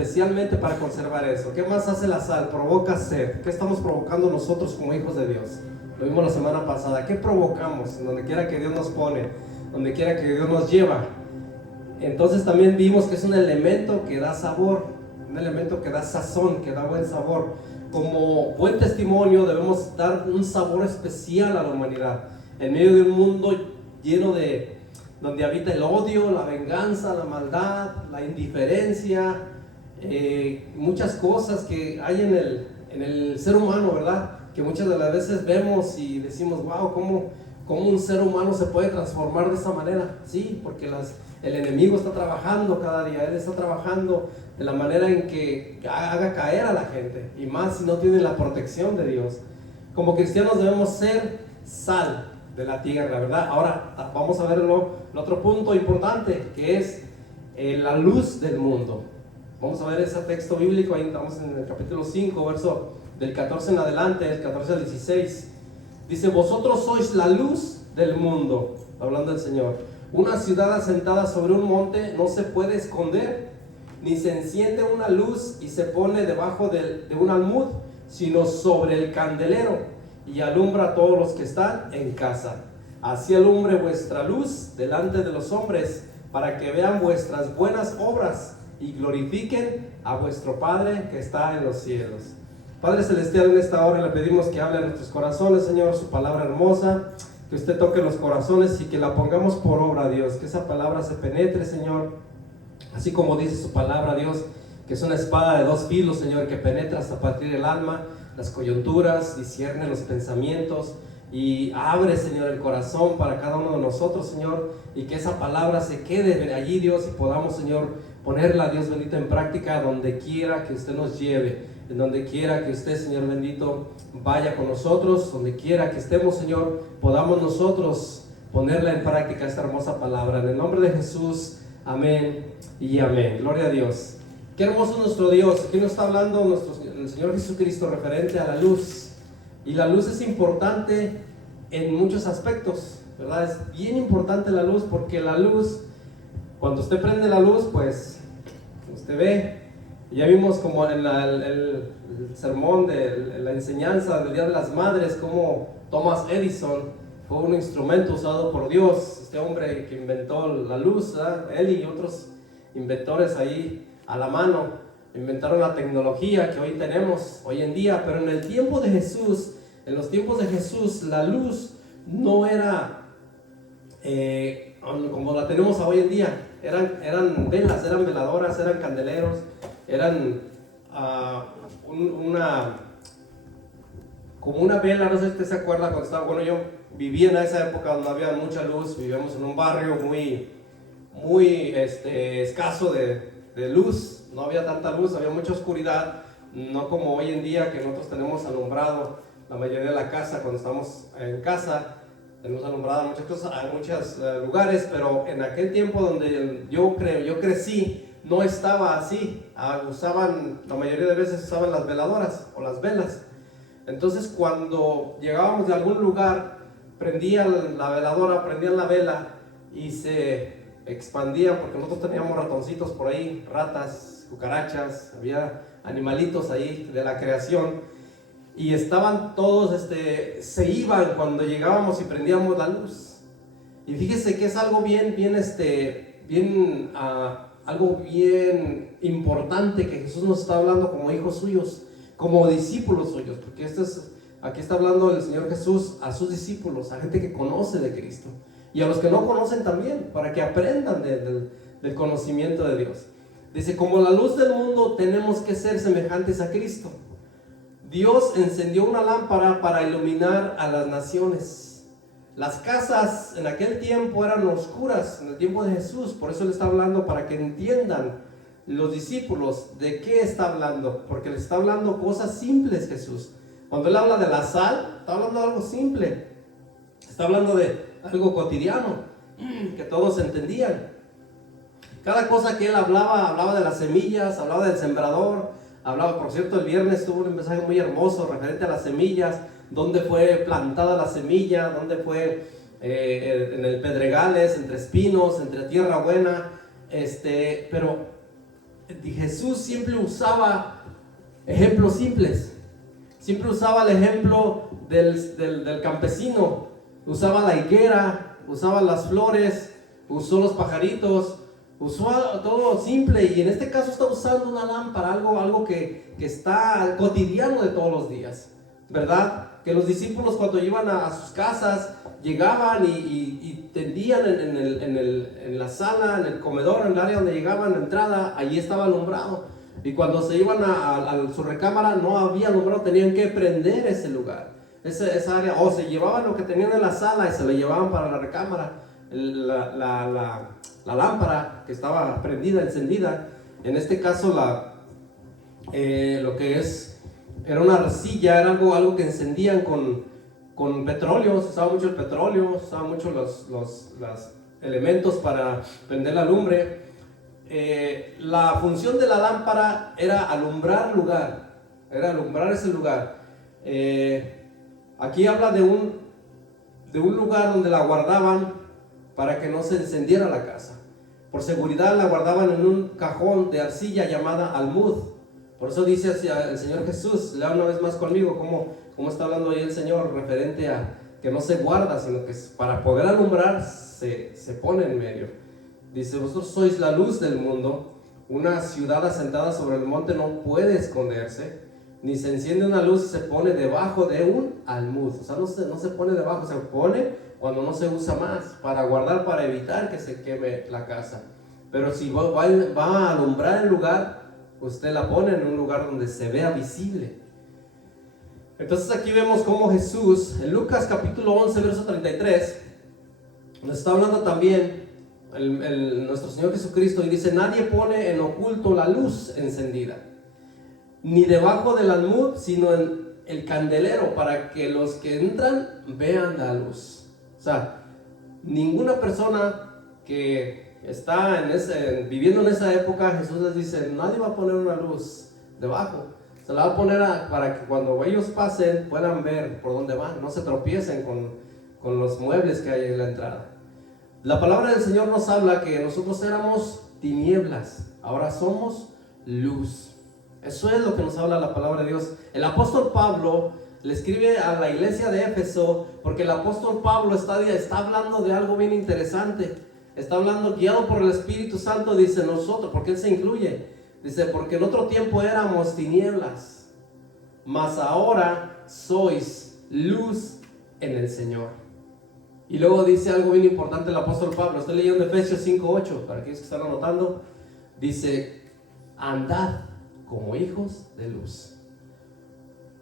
especialmente para conservar eso. ¿Qué más hace la sal? Provoca sed. ¿Qué estamos provocando nosotros como hijos de Dios? Lo vimos la semana pasada. ¿Qué provocamos? En donde quiera que Dios nos pone, donde quiera que Dios nos lleva. Entonces también vimos que es un elemento que da sabor, un elemento que da sazón, que da buen sabor. Como buen testimonio debemos dar un sabor especial a la humanidad. En medio de un mundo lleno de, donde habita el odio, la venganza, la maldad, la indiferencia, muchas cosas que hay en el ser humano, ¿verdad? Que muchas de las veces vemos y decimos, wow, ¿cómo un ser humano se puede transformar de esa manera? Sí, porque el enemigo está trabajando cada día, él está trabajando de la manera en que haga caer a la gente, y más si no tienen la protección de Dios. Como cristianos debemos ser sal de la tierra, ¿verdad? Ahora vamos a ver el otro punto importante, que es la luz del mundo. Vamos a ver ese texto bíblico, ahí estamos en el capítulo 5, verso del 14 en adelante, del 14 al 16. Dice, vosotros sois la luz del mundo, hablando del Señor. Una ciudad asentada sobre un monte no se puede esconder, ni se enciende una luz y se pone debajo de un almud, sino sobre el candelero, y alumbra a todos los que están en casa. Así alumbre vuestra luz delante de los hombres, para que vean vuestras buenas obras y glorifiquen a vuestro Padre que está en los cielos. Padre Celestial, en esta hora le pedimos que hable a nuestros corazones, Señor, su palabra hermosa, que usted toque los corazones y que la pongamos por obra, Dios, que esa palabra se penetre, Señor, así como dice su palabra, Dios, que es una espada de dos filos, Señor, que penetra hasta partir el alma, las coyunturas, discierne los pensamientos y abre, Señor, el corazón para cada uno de nosotros, Señor, y que esa palabra se quede allí, Dios, y podamos, Señor, ponerla, Dios bendito, en práctica donde quiera que usted nos lleve, en donde quiera que usted, Señor bendito, vaya con nosotros, donde quiera que estemos, Señor, podamos nosotros ponerla en práctica, esta hermosa palabra. En el nombre de Jesús, amén y amén. Gloria a Dios. Qué hermoso es nuestro Dios. Aquí nos está hablando el Señor Jesucristo referente a la luz. Y la luz es importante en muchos aspectos, ¿verdad? Es bien importante la luz, porque la luz, cuando usted prende la luz, pues usted ve. Ya vimos como en el sermón de la enseñanza del Día de las Madres, como Thomas Edison fue un instrumento usado por Dios, este hombre que inventó la luz, ¿verdad? Él y otros inventores ahí a la mano inventaron la tecnología que hoy tenemos, hoy en día. Pero en el tiempo de Jesús, en los tiempos de Jesús, la luz no era como la tenemos hoy en día. Eran velas, eran veladoras, eran candeleros, eran como una vela. No sé si usted se acuerda cuando estaba, bueno, yo vivía en esa época donde había mucha luz, vivíamos en un barrio muy escaso de luz, no había tanta luz, había mucha oscuridad, no como hoy en día que nosotros tenemos alumbrado la mayoría de la casa. Cuando estamos en casa tenemos alumbrado muchas cosas, muchos lugares, pero en aquel tiempo donde yo crecí, no estaba así. La mayoría de veces usaban las veladoras o las velas. Entonces cuando llegábamos de algún lugar, prendían la veladora, prendían la vela y se expandían, porque nosotros teníamos ratoncitos por ahí, ratas, cucarachas, había animalitos ahí de la creación, y estaban todos, se iban cuando llegábamos y prendíamos la luz. Y fíjese que es algo algo bien importante que Jesús nos está hablando como hijos suyos, como discípulos suyos, porque aquí está hablando el Señor Jesús a sus discípulos, a gente que conoce de Cristo, y a los que no conocen también, para que aprendan del conocimiento de Dios. Dice, como la luz del mundo tenemos que ser semejantes a Cristo. Dios encendió una lámpara para iluminar a las naciones. Las casas en aquel tiempo eran oscuras, en el tiempo de Jesús. Por eso le está hablando, para que entiendan los discípulos de qué está hablando, porque les está hablando cosas simples Jesús. Cuando él habla de la sal, está hablando de algo simple, está hablando de algo cotidiano que todos entendían. Cada cosa que él hablaba de las semillas, hablaba del sembrador, por cierto, el viernes tuvo un mensaje muy hermoso referente a las semillas, dónde fue plantada la semilla, dónde fue en el pedregales, entre espinos, entre tierra buena, pero Jesús siempre usaba ejemplos simples. Siempre usaba el ejemplo del campesino. Usaba la higuera, usaba las flores, usó los pajaritos, usó todo simple. Y en este caso está usando una lámpara, algo que está cotidiano de todos los días, ¿verdad? Que los discípulos cuando iban a sus casas llegaban y tendían en la sala, en el comedor, en el área donde llegaban, la entrada, allí estaba alumbrado. Y cuando se iban a su recámara no había alumbrado, tenían que prender ese lugar, esa área, o se llevaban lo que tenían en la sala y se lo llevaban para la recámara, la lámpara que estaba prendida, encendida. En este caso lo que era una arcilla, era algo que encendían con petróleo. Se usaba mucho el petróleo, se usaban mucho los elementos para prender la lumbre. La función de la lámpara era alumbrar ese lugar. Aquí habla de un lugar donde la guardaban para que no se encendiera la casa. Por seguridad la guardaban en un cajón de arcilla llamada almud. Por eso dice el Señor Jesús, lea una vez más conmigo cómo está hablando ahí el Señor referente a que no se guarda, sino que para poder alumbrar se pone en medio. Dice, vosotros sois la luz del mundo. Una ciudad asentada sobre el monte no puede esconderse, ni se enciende una luz y se pone debajo de un almud. O sea, no se pone debajo, se pone cuando no se usa más, para guardar, para evitar que se queme la casa. Pero si va a alumbrar el lugar, usted la pone en un lugar donde se vea visible. Entonces aquí vemos cómo Jesús, en Lucas capítulo 11, verso 33, nos está hablando también nuestro Señor Jesucristo, y dice: nadie pone en oculto la luz encendida, ni debajo del almud, sino en el candelero, para que los que entran vean la luz. O sea, ninguna persona que está viviendo en esa época, Jesús les dice: nadie va a poner una luz debajo, se la va a poner para que cuando ellos pasen puedan ver por dónde van, no se tropiecen con los muebles que hay en la entrada. La palabra del Señor nos habla que nosotros éramos tinieblas, ahora somos luz. Eso es lo que nos habla la palabra de Dios. El apóstol Pablo le escribe a la iglesia de Éfeso, porque el apóstol Pablo está hablando de algo bien interesante. Está hablando, guiado por el Espíritu Santo, dice nosotros, porque él se incluye. Dice, porque en otro tiempo éramos tinieblas, mas ahora sois luz en el Señor. Y luego dice algo bien importante el apóstol Pablo. Estoy leyendo Efesios 5:8, para aquellos que están anotando. Dice, andad como hijos de luz.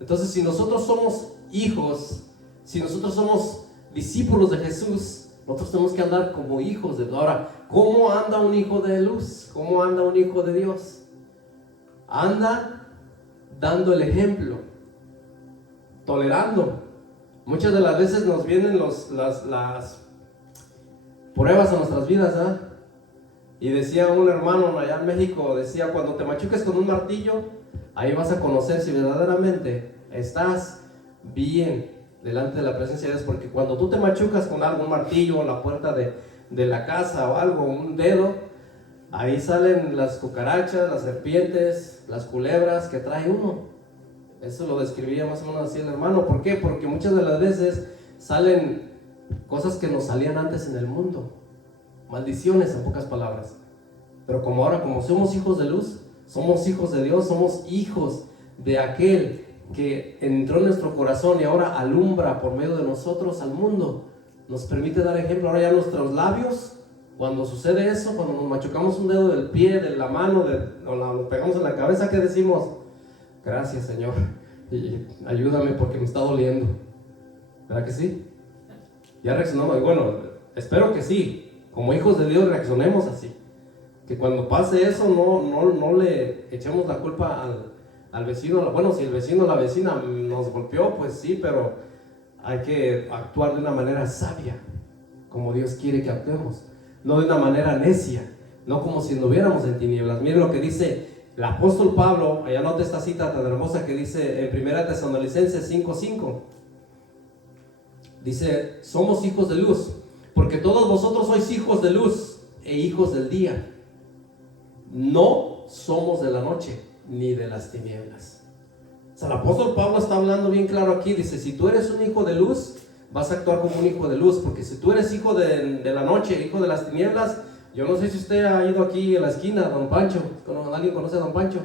Entonces, si nosotros somos hijos, si nosotros somos discípulos de Jesús, nosotros tenemos que andar como hijos de Dios. Ahora, ¿cómo anda un hijo de luz? ¿Cómo anda un hijo de Dios? Anda dando el ejemplo, tolerando. Muchas de las veces nos vienen las pruebas a nuestras vidas, ¿eh? Y decía un hermano allá en México, decía, cuando te machuques con un martillo, ahí vas a conocer si verdaderamente estás bien delante de la presencia de Dios. Porque cuando tú te machucas con algo, un martillo, la puerta de la casa o algo, un dedo, ahí salen las cucarachas, las serpientes, las culebras que trae uno. Eso lo describía más o menos así el hermano. ¿Por qué? Porque muchas de las veces salen cosas que nos salían antes en el mundo, maldiciones en pocas palabras. Pero como somos hijos de luz, somos hijos de Dios, somos hijos de aquel que entró en nuestro corazón y ahora alumbra por medio de nosotros al mundo, nos permite dar ejemplo. Ahora ya nuestros labios, cuando sucede eso, cuando nos machucamos un dedo del pie, de la mano, o nos pegamos en la cabeza, ¿qué decimos? Gracias, Señor, y ayúdame porque me está doliendo. ¿Verdad que sí? Ya reaccionamos. Y bueno, espero que sí, como hijos de Dios reaccionemos así, que cuando pase eso no le echemos la culpa al vecino. Bueno, si el vecino o la vecina nos golpeó, pues sí, pero hay que actuar de una manera sabia, como Dios quiere que actuemos, no de una manera necia, no como si anduviéramos en tinieblas. Miren lo que dice el apóstol Pablo, allá nota esta cita tan hermosa que dice en 1 Tesalonicenses 5:5. Dice, somos hijos de luz, porque todos vosotros sois hijos de luz e hijos del día. No somos de la noche ni de las tinieblas. O sea, el apóstol Pablo está hablando bien claro aquí. Dice, si tú eres un hijo de luz, vas a actuar como un hijo de luz. Porque si tú eres hijo de la noche, hijo de las tinieblas, yo no sé si usted ha ido aquí a la esquina, Don Pancho. ¿Alguien conoce a Don Pancho?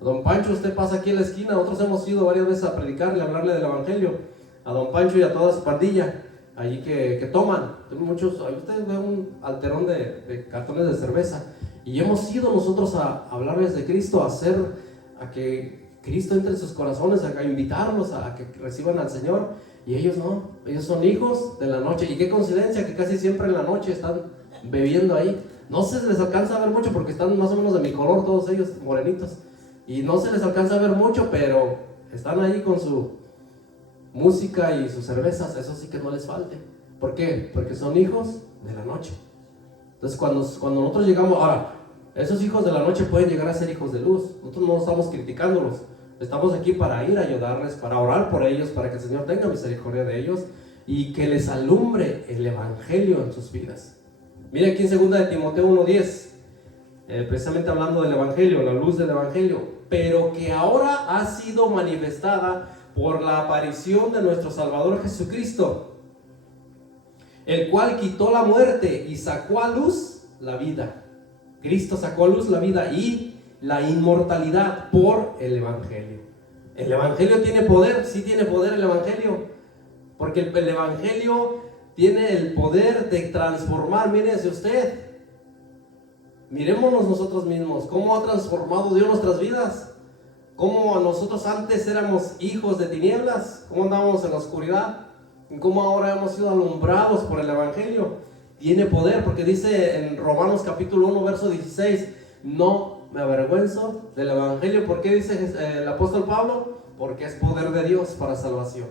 Don Pancho, usted pasa aquí a la esquina. Nosotros hemos ido varias veces a predicarle, a hablarle del evangelio a Don Pancho y a toda su pandilla allí que toman. Muchos, ahí ustedes ven un alterón de cartones de cerveza. Y hemos ido nosotros a hablarles de Cristo, a que Cristo entre en sus corazones, a invitarlos a que reciban al Señor. Y ellos no, ellos son hijos de la noche. Y qué coincidencia que casi siempre en la noche están bebiendo ahí. No se les alcanza a ver mucho porque están más o menos de mi color, todos ellos morenitos. Y no se les alcanza a ver mucho, pero están ahí con su música y sus cervezas. Eso sí que no les falte. ¿Por qué? Porque son hijos de la noche. Entonces cuando nosotros llegamos, ahora, esos hijos de la noche pueden llegar a ser hijos de luz. Nosotros no estamos criticándolos. Estamos aquí para ir a ayudarles, para orar por ellos, para que el Señor tenga misericordia de ellos y que les alumbre el evangelio en sus vidas. Mira aquí en 2 de Timoteo 1:10, precisamente hablando del evangelio, la luz del evangelio, pero que ahora ha sido manifestada por la aparición de nuestro Salvador Jesucristo, el cual quitó la muerte y sacó a luz la vida. Cristo sacó a luz la vida y la inmortalidad por el evangelio. El evangelio tiene poder, sí tiene poder el evangelio, porque el evangelio tiene el poder de transformar. Mírese usted, mirémonos nosotros mismos, cómo ha transformado Dios nuestras vidas, cómo nosotros antes éramos hijos de tinieblas, cómo andábamos en la oscuridad, y cómo ahora hemos sido alumbrados por el evangelio. Tiene poder, porque dice en Romanos capítulo 1 verso 16, no me avergüenzo del evangelio. ¿Por qué dice el apóstol Pablo? Porque es poder de Dios para salvación.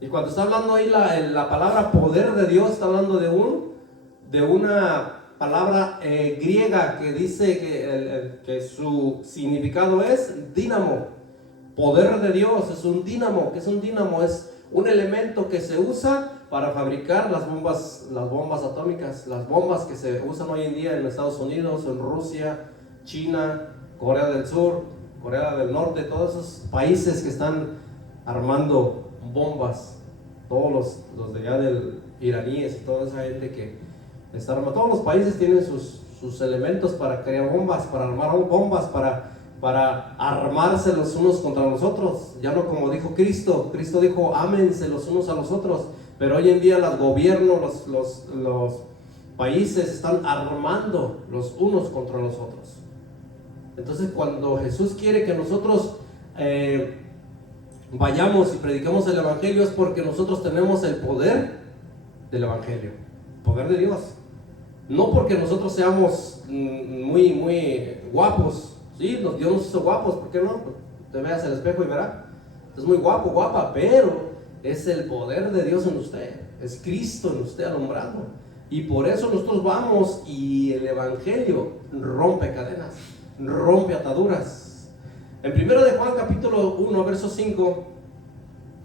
Y cuando está hablando ahí la palabra poder de Dios, está hablando de una palabra griega que dice que su significado es dínamo. Poder de Dios es un dínamo. ¿Qué es un dínamo? Es un elemento que se usa para fabricar las bombas atómicas, las bombas que se usan hoy en día en Estados Unidos, en Rusia, China, Corea del Sur, Corea del Norte, todos esos países que están armando bombas, todos los de allá del iraníes y toda esa gente que está armando. Todos los países tienen sus elementos para crear bombas, para armar bombas, para armarse los unos contra los otros. Ya no como dijo Cristo dijo, ámense los unos a los otros. Pero hoy en día los gobiernos, los países están armando los unos contra los otros. Entonces cuando Jesús quiere que nosotros vayamos y prediquemos el evangelio, es porque nosotros tenemos el poder del evangelio, poder de Dios. No porque nosotros seamos muy guapos. Sí, Dios nos hizo guapos, ¿por qué no? Te veas al espejo y verá, es muy guapo, guapa, pero es el poder de Dios en usted, es Cristo en usted alumbrando. Y por eso nosotros vamos y el evangelio rompe cadenas, rompe ataduras. En 1 de Juan capítulo 1 verso 5,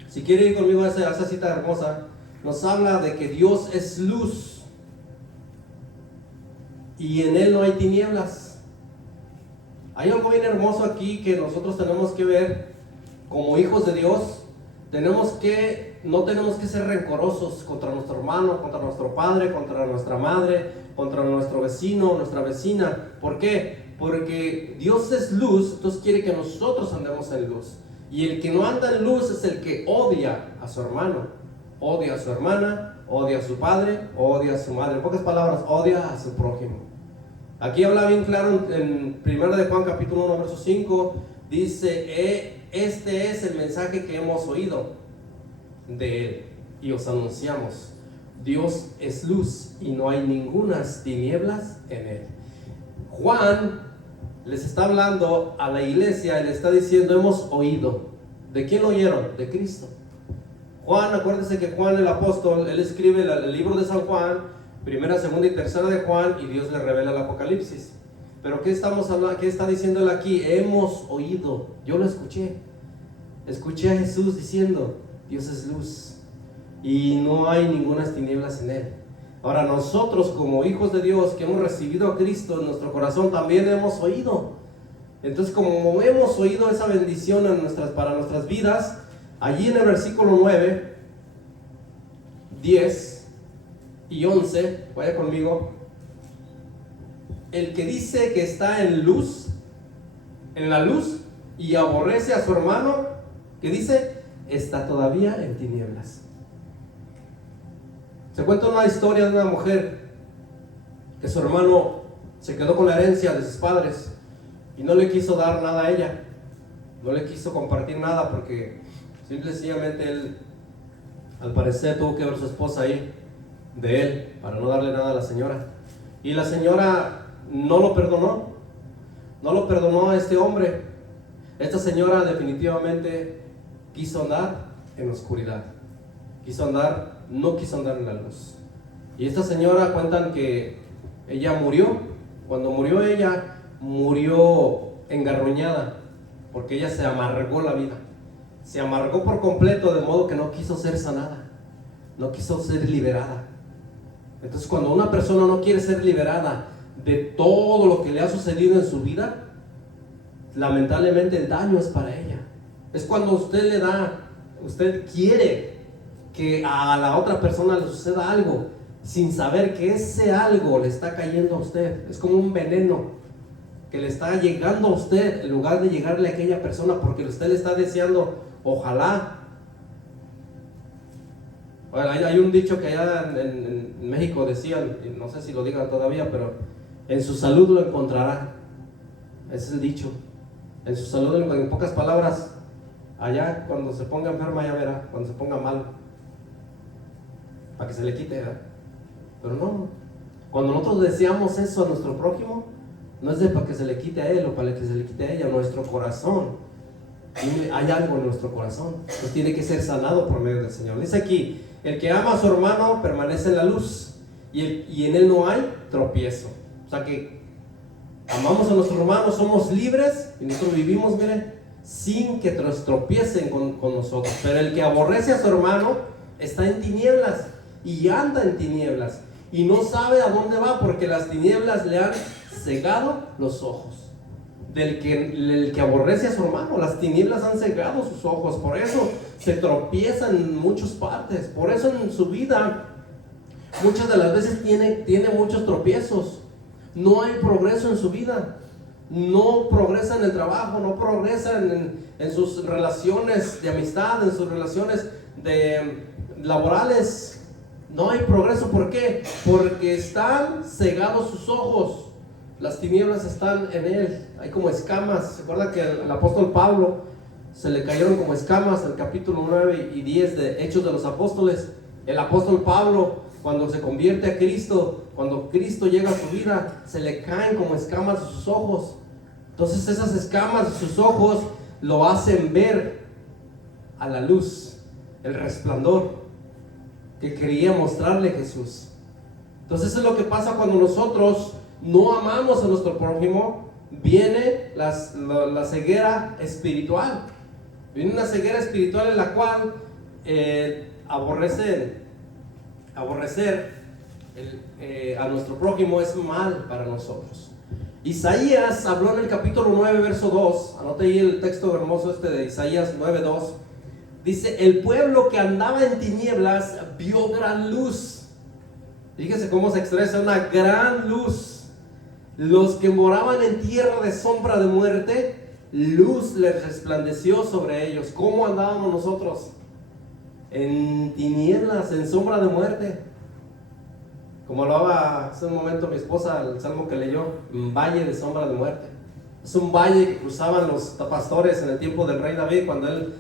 si quiere ir conmigo a esa cita hermosa, nos habla de que Dios es luz y en Él no hay tinieblas. Hay algo bien hermoso aquí que nosotros tenemos que ver como hijos de Dios. No tenemos que ser rencorosos contra nuestro hermano, contra nuestro padre, contra nuestra madre, contra nuestro vecino, nuestra vecina. ¿Por qué? Porque Dios es luz, entonces quiere que nosotros andemos en luz. Y el que no anda en luz es el que odia a su hermano, odia a su hermana, odia a su padre, odia a su madre. En pocas palabras, odia a su prójimo. Aquí habla bien claro en 1 de Juan capítulo 1 verso 5, dice, este es el mensaje que hemos oído de Él y os anunciamos. Dios es luz y no hay ningunas tinieblas en Él. Juan les está hablando a la iglesia y le está diciendo, hemos oído. ¿De quién lo oyeron? De Cristo. Juan, acuérdense que Juan el apóstol, él escribe el libro de San Juan, primera, segunda y tercera de Juan, y Dios le revela el Apocalipsis. Pero ¿qué estamos hablando? ¿Qué está diciendo él aquí? Hemos oído. Yo lo escuché. Escuché a Jesús diciendo, Dios es luz y no hay ningunas tinieblas en Él. Ahora nosotros como hijos de Dios que hemos recibido a Cristo en nuestro corazón también hemos oído. Entonces, como hemos oído esa bendición para nuestras vidas, allí en el versículo 9, 10 y 11, vaya conmigo, el que dice que está en la luz, y aborrece a su hermano, que dice, está todavía en tinieblas. Se cuenta una historia de una mujer que su hermano se quedó con la herencia de sus padres y no le quiso dar nada a ella, no le quiso compartir nada porque sencillamente él, al parecer, tuvo que ver a su esposa ahí de él para no darle nada a la señora. Y la señora no lo perdonó a este hombre. Esta señora definitivamente quiso andar en la oscuridad, no quiso andar en la luz. Y esta señora cuentan que ella murió. Cuando murió ella, murió engarruñada, porque ella se amargó la vida, se amargó por completo, de modo que no quiso ser sanada, no quiso ser liberada. Entonces, cuando una persona no quiere ser liberada de todo lo que le ha sucedido en su vida, lamentablemente el daño es para ella. Es cuando usted quiere que a la otra persona le suceda algo sin saber que ese algo le está cayendo a usted. Es como un veneno que le está llegando a usted en lugar de llegarle a aquella persona, porque usted le está deseando, ojalá. Bueno, hay un dicho que allá en México decían, y no sé si lo digan todavía, pero en su salud lo encontrará. Ese es el dicho. En su salud, en pocas palabras, allá cuando se ponga enferma ya verá, cuando se ponga mal, para que se le quite, ¿verdad? Pero no, cuando nosotros deseamos eso a nuestro prójimo, no es para que se le quite a él o para que se le quite a ella. Nuestro corazón, hay algo en nuestro corazón, pues tiene que ser sanado por medio del Señor. Dice aquí, el que ama a su hermano permanece en la luz y en él no hay tropiezo. O sea que amamos a nuestros hermanos, somos libres y nosotros vivimos, miren, sin que tropiecen con nosotros. Pero el que aborrece a su hermano está en tinieblas y anda en tinieblas y no sabe a dónde va, porque las tinieblas le han cegado los ojos. El que aborrece a su hermano, las tinieblas han cegado sus ojos, por eso se tropieza en muchas partes, por eso en su vida muchas de las veces tiene muchos tropiezos. No hay progreso en su vida, no progresa en el trabajo, no progresa en sus relaciones de amistad, en sus relaciones laborales. No hay progreso. ¿Por qué? Porque están cegados sus ojos. Las tinieblas están en él. Hay como escamas. ¿Se acuerda que el apóstol Pablo se le cayeron como escamas en el capítulo 9 y 10 de Hechos de los Apóstoles? El apóstol Pablo, cuando se convierte a Cristo, cuando Cristo llega a su vida, se le caen como escamas de sus ojos. Entonces esas escamas de sus ojos lo hacen ver a la luz, el resplandor que quería mostrarle Jesús. Entonces eso es lo que pasa cuando nosotros no amamos a nuestro prójimo. Viene la ceguera espiritual. Viene una ceguera espiritual en la cual aborrecer a nuestro prójimo es mal para nosotros. Isaías habló en el capítulo 9, verso 2. Anote ahí el texto hermoso de Isaías 9, 2. Dice, el pueblo que andaba en tinieblas vio gran luz. Fíjese cómo se expresa una gran luz. Los que moraban en tierra de sombra de muerte, luz les resplandeció sobre ellos. ¿Cómo andábamos nosotros? En tinieblas, en sombra de muerte. Como hablaba hace un momento mi esposa, el salmo que leyó, un valle de sombra de muerte. Es un valle que cruzaban los pastores en el tiempo del rey David, cuando él,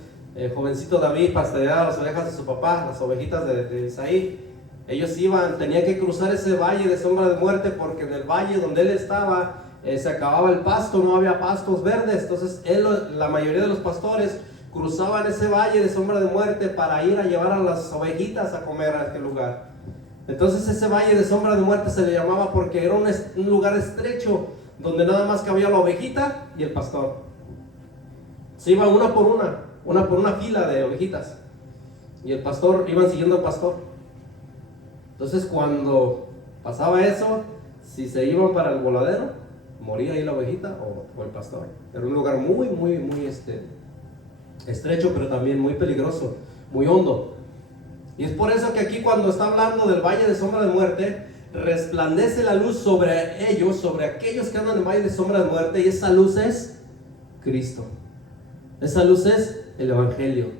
jovencito David, pastoreaba las ovejas de su papá, las ovejitas de Isaí. Ellos tenían que cruzar ese valle de sombra de muerte, porque en el valle donde él estaba se acababa el pasto, no había pastos verdes. Entonces la mayoría de los pastores cruzaban ese valle de sombra de muerte para ir a llevar a las ovejitas a comer a aquel lugar. Entonces ese valle de sombra de muerte se le llamaba porque era un lugar estrecho donde nada más cabía la ovejita y el pastor. Se iban una por una fila de ovejitas, y el pastor, iban siguiendo al pastor. Entonces cuando pasaba eso, si se iban para el voladero, moría ahí la ovejita o el pastor. Era un lugar muy, muy, muy estrecho, pero también muy peligroso, muy hondo. Y es por eso que aquí cuando está hablando del valle de sombra de muerte, resplandece la luz sobre ellos, sobre aquellos que andan en el valle de sombra de muerte, y esa luz es Cristo. Esa luz es el Evangelio.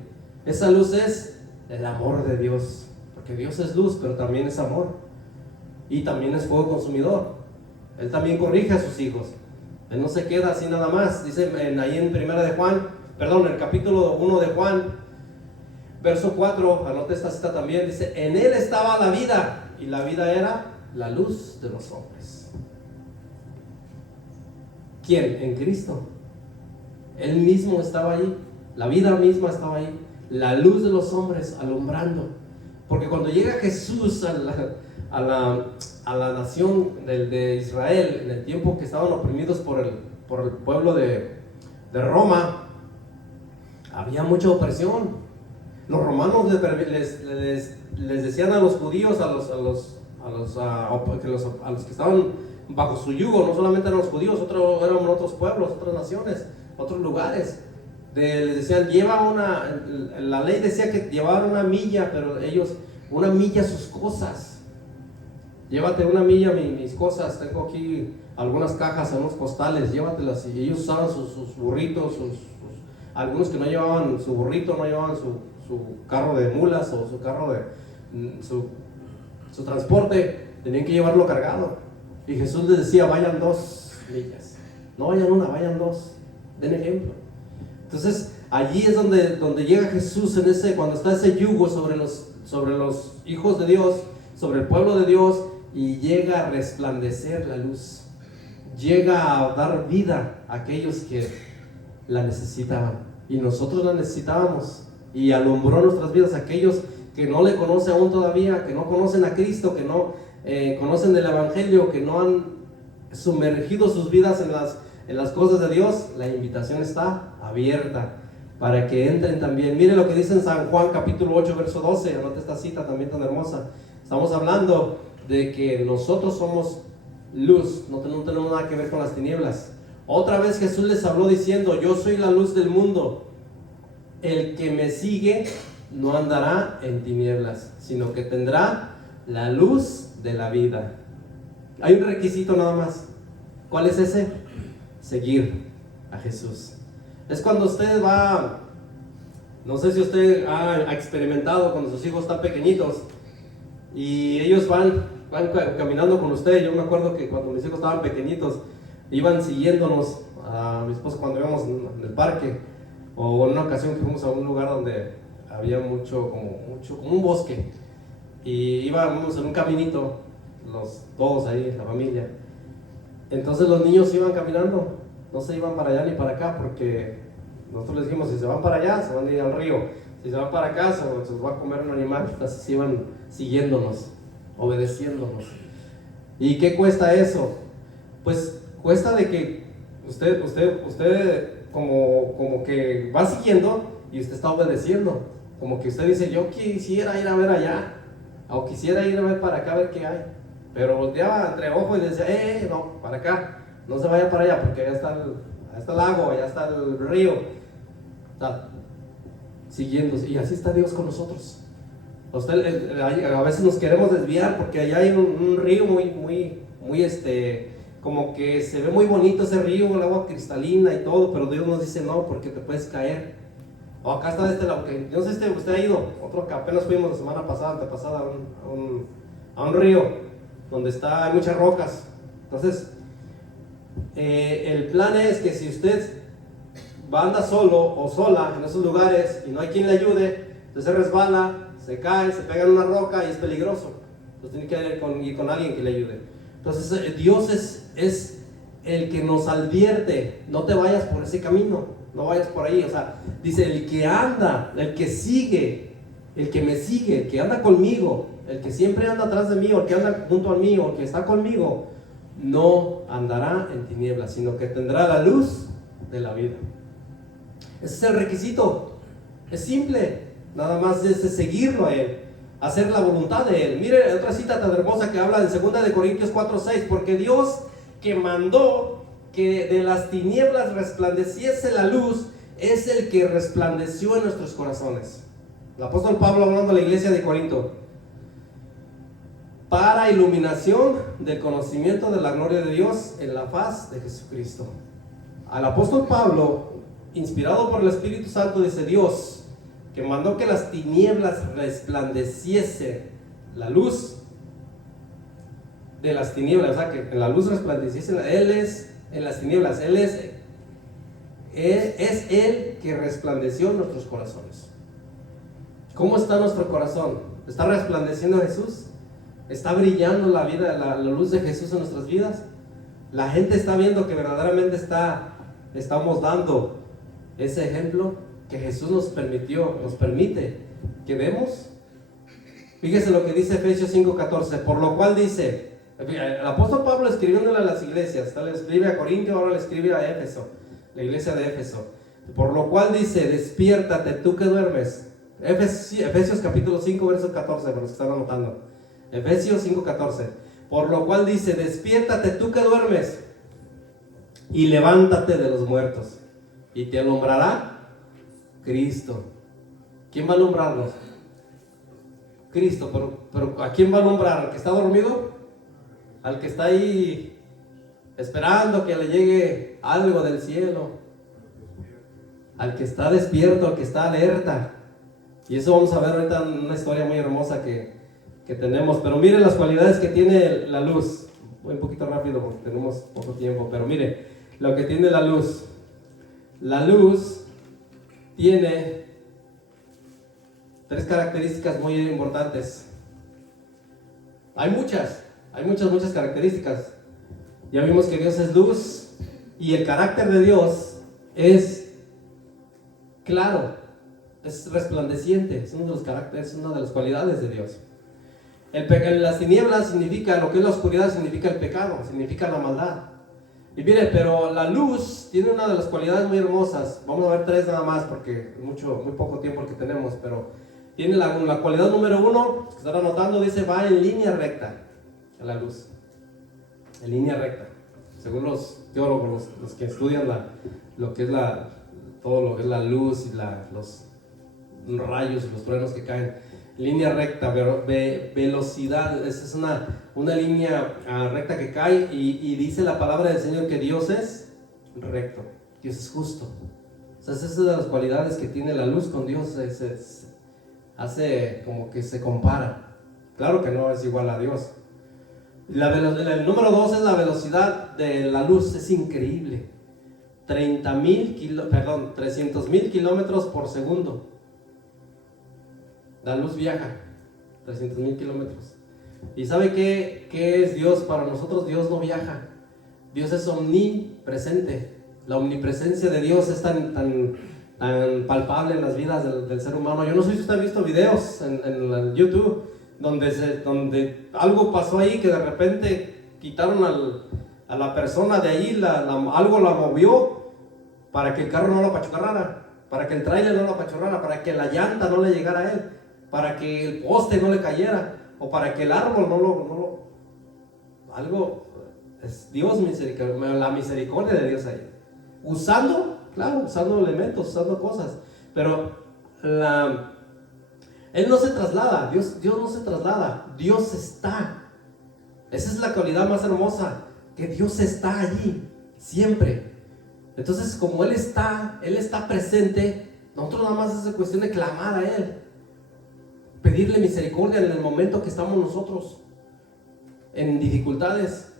Esa luz es el amor de Dios. Porque Dios es luz, pero también es amor. Y también es fuego consumidor. Él también corrige a sus hijos. Él no se queda así nada más. Dice ahí en el capítulo 1 de Juan, verso 4, anote esta cita también, dice: en Él estaba la vida, y la vida era la luz de los hombres. ¿Quién? En Cristo. Él mismo estaba ahí, la vida misma estaba ahí, la luz de los hombres alumbrando. Porque cuando llega Jesús a la nación de Israel, en el tiempo que estaban oprimidos por el pueblo de Roma, había mucha opresión. Los romanos les decían a los judíos, a los que estaban bajo su yugo, no solamente eran los judíos, eran otros pueblos, otras naciones, otros lugares. Les decían, la ley decía que llevaban una milla, pero ellos, una milla sus cosas. Llévate una milla mis cosas. Tengo aquí algunas cajas, unos costales, llévatelas. Y ellos usaban sus burritos, algunos que no llevaban su burrito, no llevaban su carro de mulas o su carro su transporte, tenían que llevarlo cargado. Y Jesús les decía, vayan 2 millas, no vayan una, vayan 2, den ejemplo. Entonces allí es donde llega Jesús, cuando está ese yugo sobre los hijos de Dios, sobre el pueblo de Dios, y llega a resplandecer la luz, llega a dar vida a aquellos que la necesitaban, y nosotros la necesitábamos, y alumbró nuestras vidas. Aquellos que no le conocen aún todavía, que no conocen a Cristo, que no conocen del Evangelio, que no han sumergido sus vidas en las cosas de Dios, la invitación está abierta para que entren también. Mire lo que dice en San Juan capítulo 8 verso 12, anote esta cita también tan hermosa. Estamos hablando de que nosotros somos luz, no tenemos nada que ver con las tinieblas. Otra vez Jesús les habló diciendo: yo soy la luz del mundo, el que me sigue no andará en tinieblas, sino que tendrá la luz de la vida. Hay un requisito nada más. ¿Cuál es ese? Seguir a Jesús. Es cuando usted va, no sé si usted ha experimentado cuando sus hijos están pequeñitos y ellos van caminando con usted. Yo me acuerdo que cuando mis hijos estaban pequeñitos iban siguiéndonos a mi esposa cuando íbamos en el parque, o en una ocasión que fuimos a un lugar donde había como un bosque, y íbamos en un caminito todos ahí, la familia. Entonces los niños iban caminando, no se iban para allá ni para acá, porque nosotros les dijimos: si se van para allá, se van a ir al río; si se van para acá, se los va a comer un animal. Entonces iban siguiéndonos, obedeciéndonos. ¿Y qué cuesta eso? Pues cuesta de que usted como que va siguiendo y usted está obedeciendo. Como que usted dice: yo quisiera ir a ver allá, o quisiera ir a ver para acá a ver qué hay. Pero volteaba entre ojos y le decía: no, para acá, no se vaya para allá, porque allá está el lago, allá está el río. Está siguiendo. Y así está Dios con nosotros. A veces nos queremos desviar porque allá hay un río muy como que se ve muy bonito ese río, el agua cristalina y todo, pero Dios nos dice: no, porque te puedes caer. O acá está este lado, que no sé si usted ha ido, otro que apenas fuimos la semana pasada, antepasada, a un río donde hay muchas rocas. Entonces el plan es que si usted anda solo o sola en esos lugares y no hay quien le ayude, entonces se resbala, se cae, se pega en una roca y es peligroso. Entonces tiene que ir con alguien que le ayude. Entonces Dios es el que nos advierte: no te vayas por ese camino, no vayas por ahí. O sea, dice: el que anda, el que sigue, el que me sigue, el que anda conmigo, el que siempre anda atrás de mí, o el que anda junto a mí, o el que está conmigo, no andará en tinieblas, sino que tendrá la luz de la vida. Ese es el requisito. Es simple, nada más es seguirlo a Él, hacer la voluntad de Él. Mire otra cita tan hermosa que habla de 2 de Corintios 4:6: porque Dios, que mandó que de las tinieblas resplandeciese la luz, es el que resplandeció en nuestros corazones. El apóstol Pablo hablando a la iglesia de Corinto, para iluminación del conocimiento de la gloria de Dios en la faz de Jesucristo. Al apóstol Pablo, inspirado por el Espíritu Santo, dice: Dios, que mandó que las tinieblas resplandeciese la luz de las tinieblas, o sea, que en la luz resplandeciese, Él es en las tinieblas, Él es Él que resplandeció en nuestros corazones. ¿Cómo está nuestro corazón? ¿Está resplandeciendo Jesús? ¿Está brillando la vida, la luz de Jesús en nuestras vidas? La gente está viendo que verdaderamente estamos dando ese ejemplo que Jesús nos permite que vemos. Fíjese lo que dice Efesios 5:14, por lo cual dice, el apóstol Pablo escribiéndole a las iglesias, le escribe a Corintio, ahora le escribe a Éfeso, la iglesia de Éfeso, por lo cual dice: despiértate tú que duermes. Efesios capítulo 5 verso 14, para los que están anotando. Efesios 5:14, por lo cual dice: despiértate tú que duermes y levántate de los muertos y te alumbrará Cristo. ¿Quién va a alumbrarnos? Cristo. Pero ¿a quién va a alumbrar? ¿Al que está dormido? ¿Al que está ahí esperando que le llegue algo del cielo? ¿Al que está despierto, al que está alerta? Y eso vamos a ver ahorita en una historia muy hermosa que tenemos. Pero mire las cualidades que tiene la luz. Voy un poquito rápido porque tenemos poco tiempo, pero mire lo que tiene la luz. La luz tiene tres características muy importantes. Hay muchas características. Ya vimos que Dios es luz y el carácter de Dios es claro, es resplandeciente, es uno de los caracteres, es una de las cualidades de Dios. Las tinieblas significa, lo que es la oscuridad significa el pecado, significa la maldad. Y mire, pero la luz tiene una de las cualidades muy hermosas. Vamos a ver tres nada más porque muy poco tiempo el que tenemos, pero tiene la cualidad número uno, que están anotando, dice: va en línea recta a la luz. En línea recta. Según los teólogos, los que estudian todo lo que es la luz y los rayos y los truenos que caen. Línea recta, velocidad, esa es una línea recta que cae, y dice la palabra del Señor que Dios es recto, Dios es justo. O sea, esa es una de las cualidades que tiene la luz con Dios, hace como que se compara. Claro que no es igual a Dios. El número 2 es la velocidad de la luz, es increíble. 300,000 kilómetros por segundo. La luz viaja 300,000 kilómetros. ¿Y sabe qué es Dios? Para nosotros Dios no viaja. Dios es omnipresente. La omnipresencia de Dios es tan palpable en las vidas del ser humano. Yo no sé si usted ha visto videos en YouTube donde algo pasó ahí, que de repente quitaron a la persona de ahí, algo la movió para que el carro no lo apachurrara, para que el tráiler no lo apachurrara, para que la llanta no le llegara a él, para que el poste no le cayera, o para que el árbol no lo algo. Es Dios la misericordia de Dios ahí, usando elementos, usando cosas, pero Él no se traslada. Dios no se traslada, Dios está. Esa es la cualidad más hermosa, que Dios está allí siempre. Entonces, como Él está presente, nosotros nada más es cuestión de clamar a Él, pedirle misericordia en el momento que estamos nosotros en dificultades.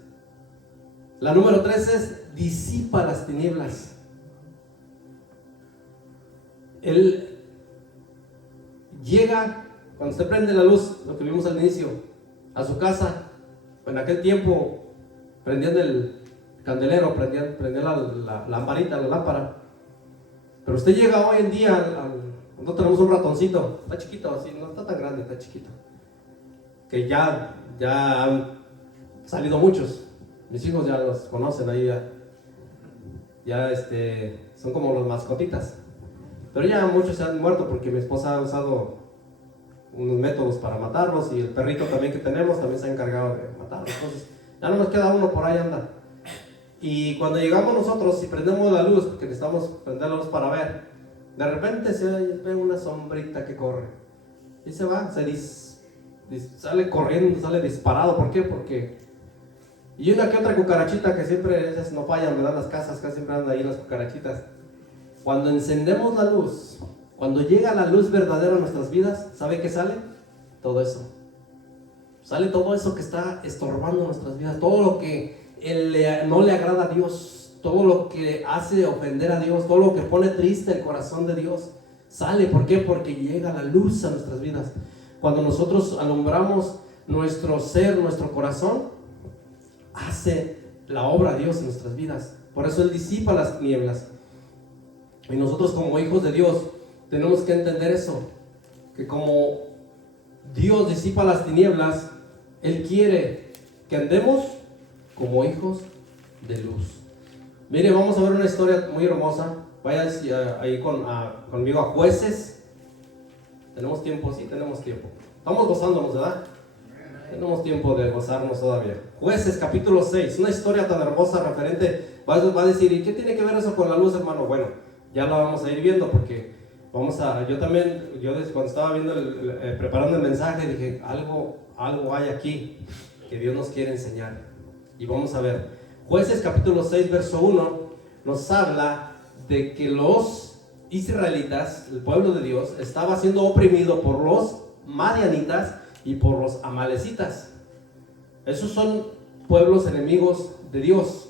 La número 3 es: disipa las tinieblas. Él llega, cuando usted prende la luz, lo que vimos al inicio, a su casa. En aquel tiempo prendían el candelero, prendían la lamparita, la lámpara. Pero usted llega hoy en día, no tenemos un ratoncito, está chiquito así, no está tan grande, está chiquito, que ya han salido muchos. Mis hijos ya los conocen ahí, ya son como los mascotitas. Pero ya muchos se han muerto porque mi esposa ha usado unos métodos para matarlos, y el perrito también que tenemos también se ha encargado de matarlos. Entonces ya no nos queda uno, por ahí anda. Y cuando llegamos nosotros y prendemos la luz, porque necesitamos prender la luz para ver, de repente se ve una sombrita que corre. Y se va, sale corriendo, sale disparado. ¿Por qué? Porque... Y una que otra cucarachita que siempre, esas no fallan, ¿verdad? Las casas casi siempre andan ahí las cucarachitas. Cuando encendemos la luz, cuando llega la luz verdadera a nuestras vidas, ¿sabe qué sale? Todo eso. Sale todo eso que está estorbando nuestras vidas, todo lo que no le agrada a Dios, todo lo que hace ofender a Dios, todo lo que pone triste el corazón de Dios, sale. ¿Por qué? Porque llega la luz a nuestras vidas. Cuando nosotros alumbramos nuestro ser, nuestro corazón, hace la obra de Dios en nuestras vidas. Por eso Él disipa las tinieblas. Y nosotros como hijos de Dios tenemos que entender eso, que como Dios disipa las tinieblas, Él quiere que andemos como hijos de luz. Mire, vamos a ver una historia muy hermosa. Vaya ahí conmigo a Jueces. ¿Tenemos tiempo? Sí, tenemos tiempo. Estamos gozándonos, ¿verdad? Tenemos tiempo de gozarnos todavía. Jueces capítulo 6, una historia tan hermosa referente. Va a decir, ¿y qué tiene que ver eso con la luz, hermano? Bueno, ya la vamos a ir viendo, porque yo cuando estaba viendo preparando el mensaje, dije, algo hay aquí que Dios nos quiere enseñar. Y vamos a ver. Jueces capítulo 6, verso 1, nos habla de que los israelitas, el pueblo de Dios, estaba siendo oprimido por los madianitas y por los amalecitas. Esos son pueblos enemigos de Dios.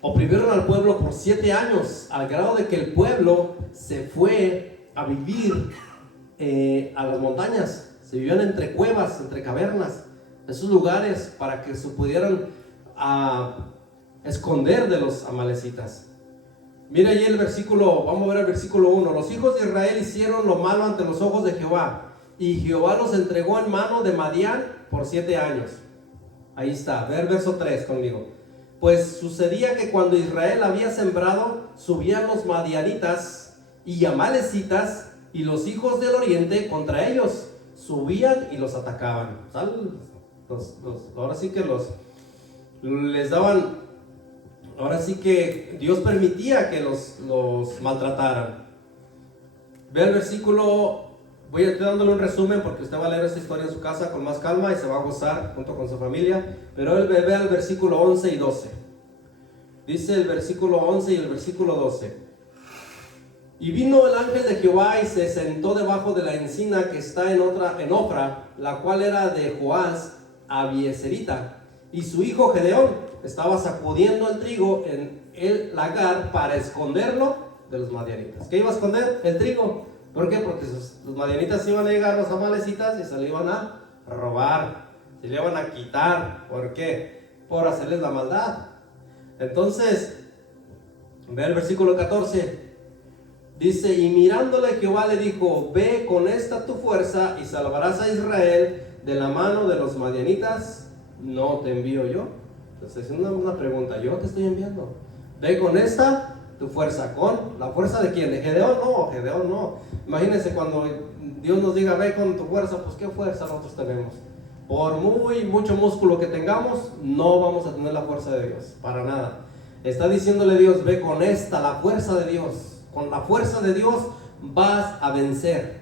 Oprimieron al pueblo por 7 años, al grado de que el pueblo se fue a vivir a las montañas. Se vivían entre cuevas, entre cavernas, esos lugares para que se pudieran esconder de los amalecitas. Mira ahí el versículo, vamos a ver el versículo 1. Los hijos de Israel hicieron lo malo ante los ojos de Jehová, y Jehová los entregó en mano de Madián por 7 años. Ahí está, ve el verso 3 conmigo. Pues sucedía que cuando Israel había sembrado, subían los madianitas y amalecitas y los hijos del oriente contra ellos. Subían y los atacaban. Ahora sí que les daban, ahora sí que Dios permitía que los maltrataran. Ve el versículo, voy a estar dándole un resumen porque usted va a leer esta historia en su casa con más calma y se va a gozar junto con su familia. Pero él ve el versículo 11 y 12. Dice el versículo 11 y el versículo 12. Y vino el ángel de Jehová y se sentó debajo de la encina que está en Ofra, la cual era de Joás Abieserita. Y su hijo Gedeón estaba sacudiendo el trigo en el lagar para esconderlo de los madianitas. ¿Qué iba a esconder? El trigo. ¿Por qué? Porque los madianitas iban a llegar, los amalecitas, y se le iban a robar, se le iban a quitar. ¿Por qué? Por hacerles la maldad. Entonces, ve el versículo 14. Dice, y mirándole Jehová le dijo, ve con esta tu fuerza y salvarás a Israel de la mano de los madianitas. ¿No te envío yo? Entonces es una pregunta, yo te estoy enviando. Ve con esta tu fuerza. ¿Con la fuerza de quién? ¿De Gedeón? No, Gedeón no. Imagínense cuando Dios nos diga, ve con tu fuerza, pues ¿qué fuerza nosotros tenemos? Por mucho músculo que tengamos, no vamos a tener la fuerza de Dios, para nada. Está diciéndole Dios, ve con esta, la fuerza de Dios. Con la fuerza de Dios vas a vencer.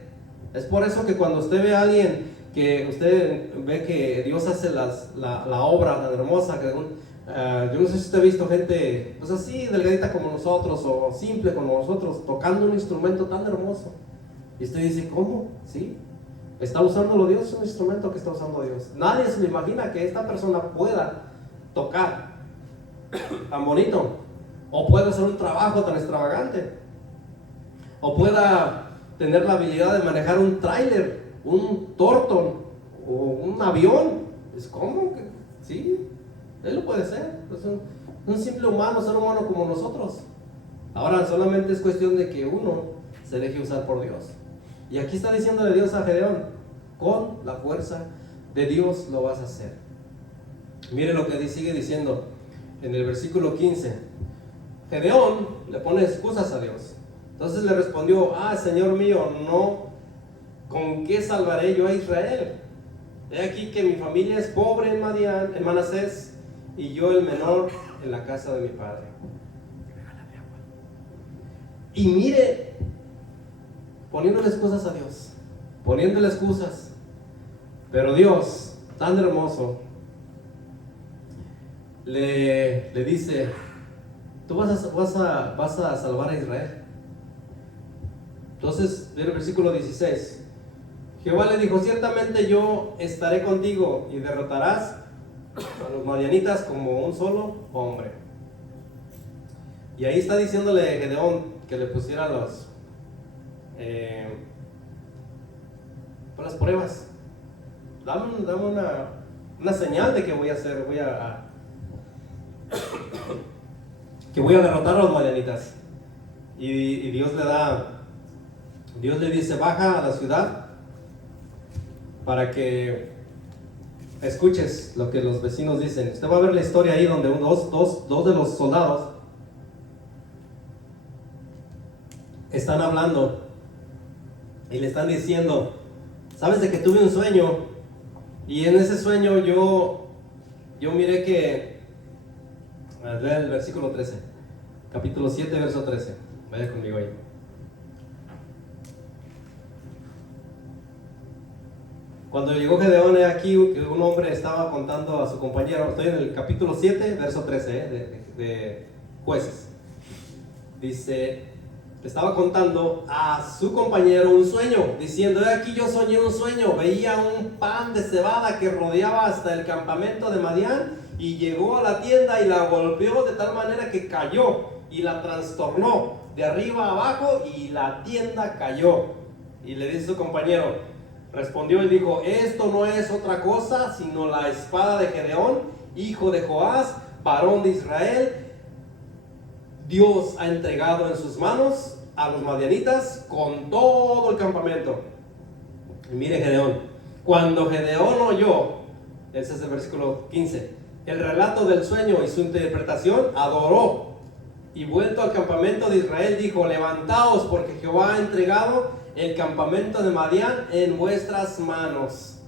Es por eso que cuando usted ve a alguien, que usted ve que Dios hace la obra tan hermosa, que yo no sé si usted ha visto gente pues así delgadita como nosotros o simple como nosotros, tocando un instrumento tan hermoso, y usted dice, ¿cómo? ¿Sí? ¿Está usándolo Dios? Es un instrumento que está usando Dios. Nadie se le imagina que esta persona pueda tocar tan bonito, o pueda hacer un trabajo tan extravagante, o pueda tener la habilidad de manejar un tráiler, un Torton o un avión. Es como que, sí, él lo puede hacer. Es un simple humano, ser humano como nosotros. Ahora solamente es cuestión de que uno se deje usar por Dios. Y aquí está diciéndole Dios a Gedeón, con la fuerza de Dios lo vas a hacer. Mire lo que sigue diciendo en el versículo 15. Gedeón le pone excusas a Dios. Entonces le respondió, Señor mío, no, ¿con qué salvaré yo a Israel? He aquí que mi familia es pobre en Manasés, y yo el menor en la casa de mi padre. Y mire, poniéndole excusas a Dios, poniéndole excusas, pero Dios, tan hermoso, le dice: tú vas a salvar a Israel. Entonces, en el versículo 16, Jehová le dijo: ciertamente yo estaré contigo y derrotarás a los madianitas como un solo hombre. Y ahí está diciéndole a Gedeón que le pusiera las pruebas. Dame una señal de que voy a hacer, que voy a derrotar a los madianitas. Y Dios le dice: baja a la ciudad para que escuches lo que los vecinos dicen. Usted va a ver la historia ahí donde dos de los soldados están hablando y le están diciendo: sabes de que tuve un sueño, y en ese sueño yo miré que... Lea el versículo 13, capítulo 7, verso 13. Vaya conmigo ahí. Cuando llegó Gedeón, aquí que un hombre estaba contando a su compañero. Estoy en el capítulo 7, verso 13 de Jueces. Dice: estaba contando a su compañero un sueño, diciendo: aquí yo soñé un sueño, veía un pan de cebada que rodeaba hasta el campamento de Madián, y llegó a la tienda y la golpeó de tal manera que cayó y la trastornó de arriba a abajo, y la tienda cayó. Y le dice a su compañero, respondió y dijo: esto no es otra cosa sino la espada de Gedeón, hijo de Joás, varón de Israel. Dios ha entregado en sus manos a los madianitas con todo el campamento. Y mire Gedeón, cuando Gedeón oyó, ese es el versículo 15, el relato del sueño y su interpretación, adoró, y vuelto al campamento de Israel dijo: levantaos, porque Jehová ha entregado el campamento de Madián en vuestras manos.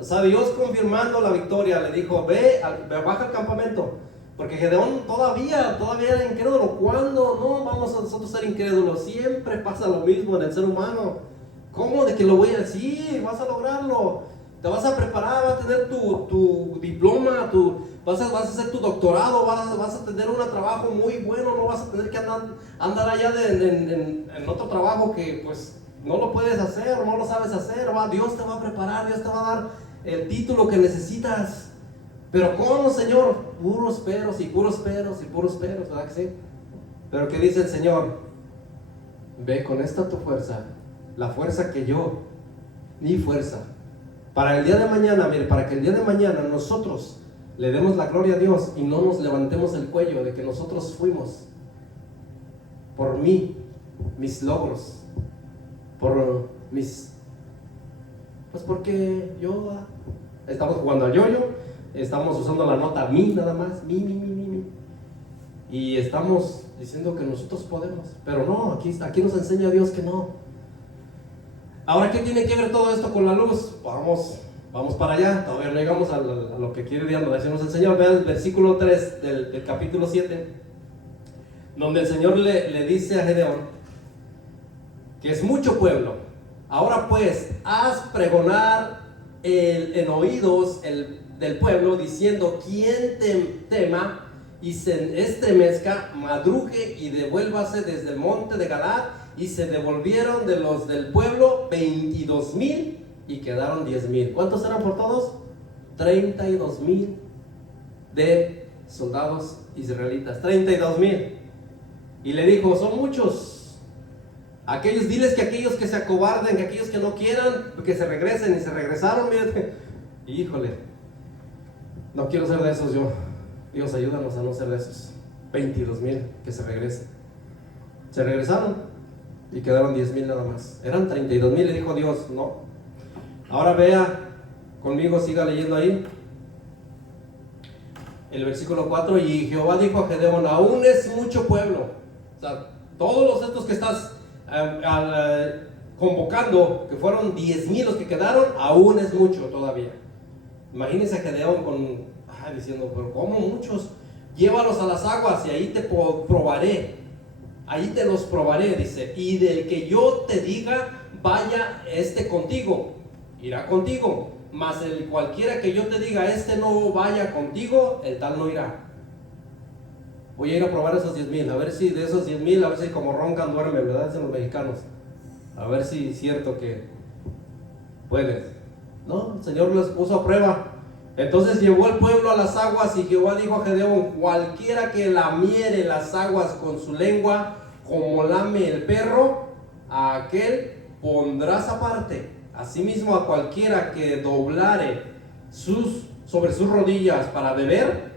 O sea, Dios confirmando la victoria, le dijo: baja al campamento. Porque Gedeón todavía era incrédulo. ¿Cuándo no vamos a nosotros ser incrédulos? Siempre pasa lo mismo en el ser humano. ¿Cómo de que lo voy a decir? Sí, vas a lograrlo. Te vas a preparar, vas a tener tu diploma, vas a hacer tu doctorado, vas a tener un trabajo muy bueno. No vas a tener que andar allá en otro trabajo que pues no lo puedes hacer, no lo sabes hacer. Dios te va a preparar, Dios te va a dar el título que necesitas. Pero ¿cómo, Señor? Puros peros y puros peros y puros peros, ¿verdad que sí? Pero ¿qué dice el Señor? Ve con esta tu fuerza, la fuerza que yo, mi fuerza, para el día de mañana, mire, para que el día de mañana nosotros le demos la gloria a Dios y no nos levantemos el cuello de que nosotros fuimos por mí, mis logros, por mis... Pues porque yo... Estamos jugando al yo-yo, estamos usando la nota mi nada más, mi. Y estamos diciendo que nosotros podemos. Pero no, aquí nos enseña Dios que no. Ahora, ¿qué tiene que ver todo esto con la luz? Vamos para allá, todavía no llegamos a lo que quiere decirnos el Señor. Vean el versículo 3 del capítulo 7, donde el Señor le dice a Gedeón que es mucho pueblo. Ahora pues, haz pregonar en oídos del pueblo, diciendo: quien tema y se estremezca, madrugue y devuélvase desde el monte de Galad. Y se devolvieron de los del pueblo 22,000 y quedaron 10,000. ¿Cuántos eran por todos? 32,000 de soldados israelitas. 32,000. Y le dijo: son muchos. Diles que aquellos que se acobarden, que aquellos que no quieran, que se regresen. Y se regresaron. Mírate. Híjole, no quiero ser de esos yo. Dios, ayúdanos a no ser de esos 22,000 que se regresen. Se regresaron y quedaron 10,000 nada más. Eran 32,000. Le dijo Dios: no. Ahora vea conmigo, siga leyendo ahí el versículo 4. Y Jehová dijo a Gedeón: aún es mucho pueblo. O sea, todos los estos que estás convocando, que fueron 10,000 los que quedaron, aún es mucho todavía. Imagínense a Gedeón con diciendo, pero ¿cómo muchos? Llévalos a las aguas y ahí te probaré. Ahí te los probaré, dice. Y del que yo te diga, vaya contigo, irá contigo. Mas el cualquiera que yo te diga, no vaya contigo, el tal no irá. Voy a ir a probar esos 10,000, a ver si de esos 10,000, a ver si como roncan duermen, ¿verdad? Dicen los mexicanos. A ver si es cierto que puedes. No, el Señor los puso a prueba. Entonces llevó el pueblo a las aguas y Jehová dijo a Gedeón: cualquiera que lamiere las aguas con su lengua, como lame el perro, a aquel pondrás aparte. Asimismo a cualquiera que doblare sobre sus rodillas para beber.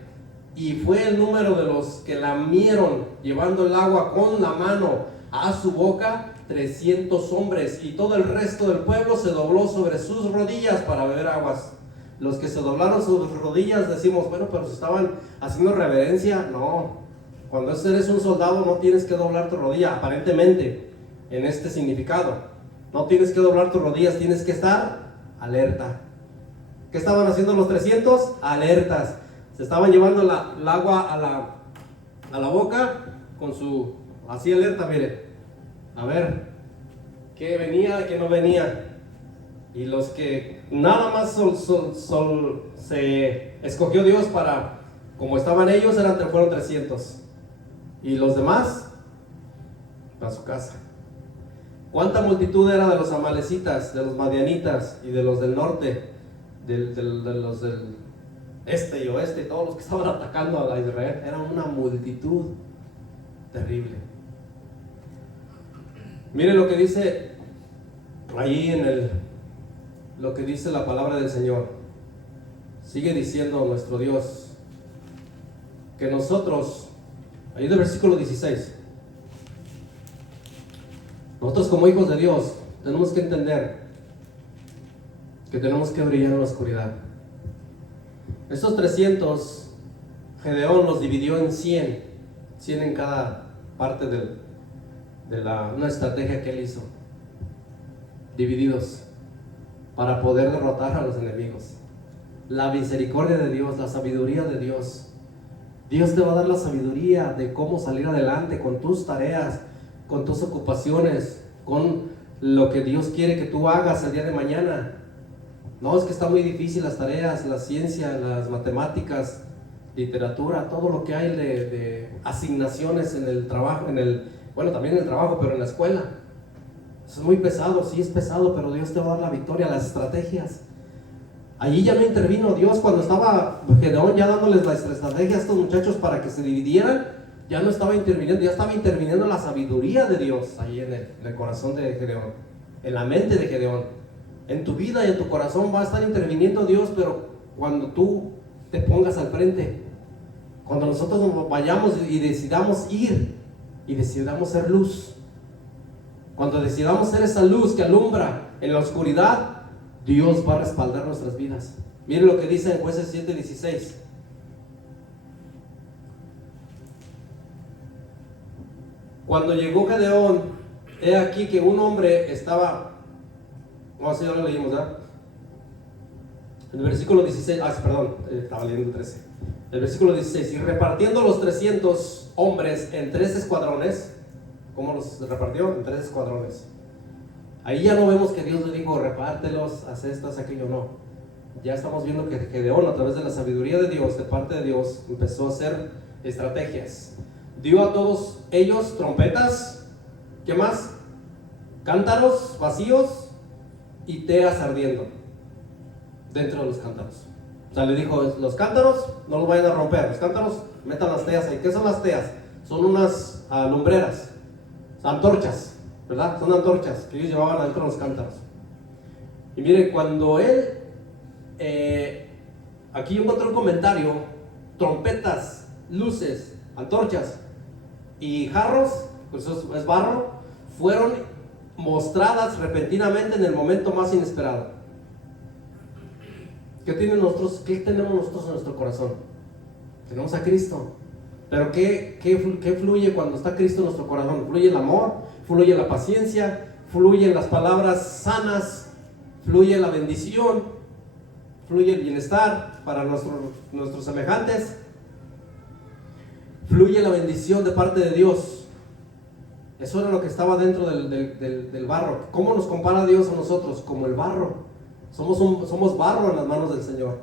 Y fue el número de los que lamieron, llevando el agua con la mano a su boca, 300 hombres. Y todo el resto del pueblo se dobló sobre sus rodillas para beber aguas. Los que se doblaron sobre sus rodillas, decimos, bueno, pero si estaban haciendo reverencia. No, cuando eres un soldado no tienes que doblar tu rodilla, aparentemente, en este significado. No tienes que doblar tus rodillas, tienes que estar alerta. ¿Qué estaban haciendo los 300? Alertas. Se estaban llevando el agua a la boca con su, así alerta, mire, a ver, qué venía, qué no venía. Y los que nada más se escogió Dios para, como estaban ellos, fueron 300. Y los demás, a su casa. ¿Cuánta multitud era de los amalecitas, de los madianitas y de los del norte, de los del este y oeste, y todos los que estaban atacando a Israel? Era una multitud terrible. Mire lo que dice ahí lo que dice la palabra del Señor. Sigue diciendo nuestro Dios que nosotros, ahí del versículo 16, nosotros como hijos de Dios tenemos que entender que tenemos que brillar en la oscuridad. Estos 300, Gedeón los dividió en 100 en cada parte de una estrategia que él hizo, divididos, para poder derrotar a los enemigos. La misericordia de Dios, la sabiduría de Dios. Dios te va a dar la sabiduría de cómo salir adelante con tus tareas, con tus ocupaciones, con lo que Dios quiere que tú hagas el día de mañana. No, es que está muy difícil las tareas, la ciencia, las matemáticas, literatura, todo lo que hay de asignaciones en el trabajo, bueno, también en el trabajo, pero en la escuela. Eso es muy pesado, sí es pesado, pero Dios te va a dar la victoria, las estrategias. Allí ya no intervino Dios cuando estaba Gedeón ya dándoles la estrategia a estos muchachos para que se dividieran. Ya no estaba interviniendo, ya estaba interviniendo la sabiduría de Dios ahí en el corazón de Gedeón, en la mente de Gedeón. En tu vida y en tu corazón va a estar interviniendo Dios, pero cuando tú te pongas al frente, cuando nosotros nos vayamos y decidamos ir y decidamos ser luz, cuando decidamos ser esa luz que alumbra en la oscuridad, Dios va a respaldar nuestras vidas. Miren lo que dice en Jueces 7:16. Cuando llegó Gedeón, he aquí que un hombre estaba, así ya lo leímos, ¿verdad? En el versículo 16, estaba leyendo 13. El versículo 16, y repartiendo los 300 hombres en 3 escuadrones. ¿Cómo los repartió? En 3 escuadrones. Ahí ya no vemos que Dios le dijo, repártelos, haz esto, haz aquello, no. Ya estamos viendo que Gedeón, a través de la sabiduría de Dios, de parte de Dios, empezó a hacer estrategias. Dio a todos ellos trompetas, ¿qué más? Cántaros vacíos y teas ardiendo dentro de los cántaros. O sea, le dijo, los cántaros no los vayan a romper, los cántaros metan las teas ahí. ¿Qué son las teas? Son unas lumbreras, antorchas, ¿verdad? Son antorchas que ellos llevaban adentro de los cántaros. Y mire, cuando él, aquí yo encontré un comentario, trompetas, luces, antorchas y jarros, pues eso es barro, fueron mostradas repentinamente en el momento más inesperado. ¿Qué tenemos nosotros en nuestro corazón? Tenemos a Cristo. Pero ¿qué fluye cuando está Cristo en nuestro corazón? Fluye el amor, fluye la paciencia, fluyen las palabras sanas, fluye la bendición, fluye el bienestar para nuestros semejantes, fluye la bendición de parte de Dios. Eso era lo que estaba dentro del barro. ¿Cómo nos compara Dios a nosotros? Como el barro. Somos barro en las manos del Señor,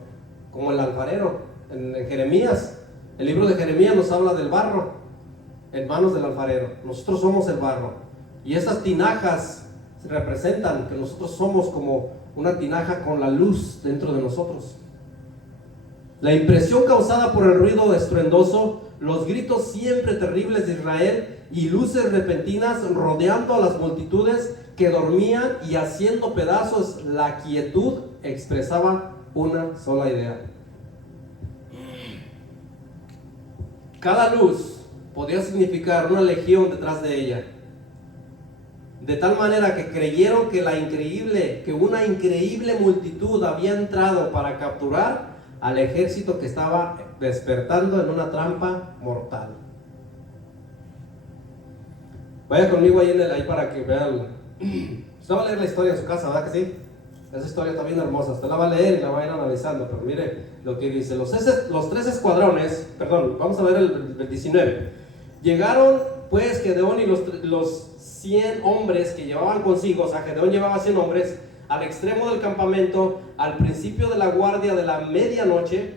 como el alfarero. En Jeremías, el libro de Jeremías nos habla del barro en manos del alfarero. Nosotros somos el barro. Y esas tinajas representan que nosotros somos como una tinaja con la luz dentro de nosotros. La impresión causada por el ruido estruendoso, los gritos siempre terribles de Israel y luces repentinas rodeando a las multitudes que dormían y haciendo pedazos la quietud, expresaba una sola idea. Cada luz podía significar una legión detrás de ella. De tal manera que creyeron que una increíble multitud había entrado para capturar al ejército que estaba despertando en una trampa mortal. Vaya conmigo ahí para que vean. Usted va a leer la historia en su casa, ¿verdad que sí? Esa historia está bien hermosa. Usted la va a leer y la va a ir analizando. Pero mire lo que dice. Los tres escuadrones, vamos a ver el 19. Llegaron pues Gedeón y los 100 hombres que llevaban consigo, o sea, Gedeón llevaba 100 hombres, al extremo del campamento, al principio de la guardia de la medianoche,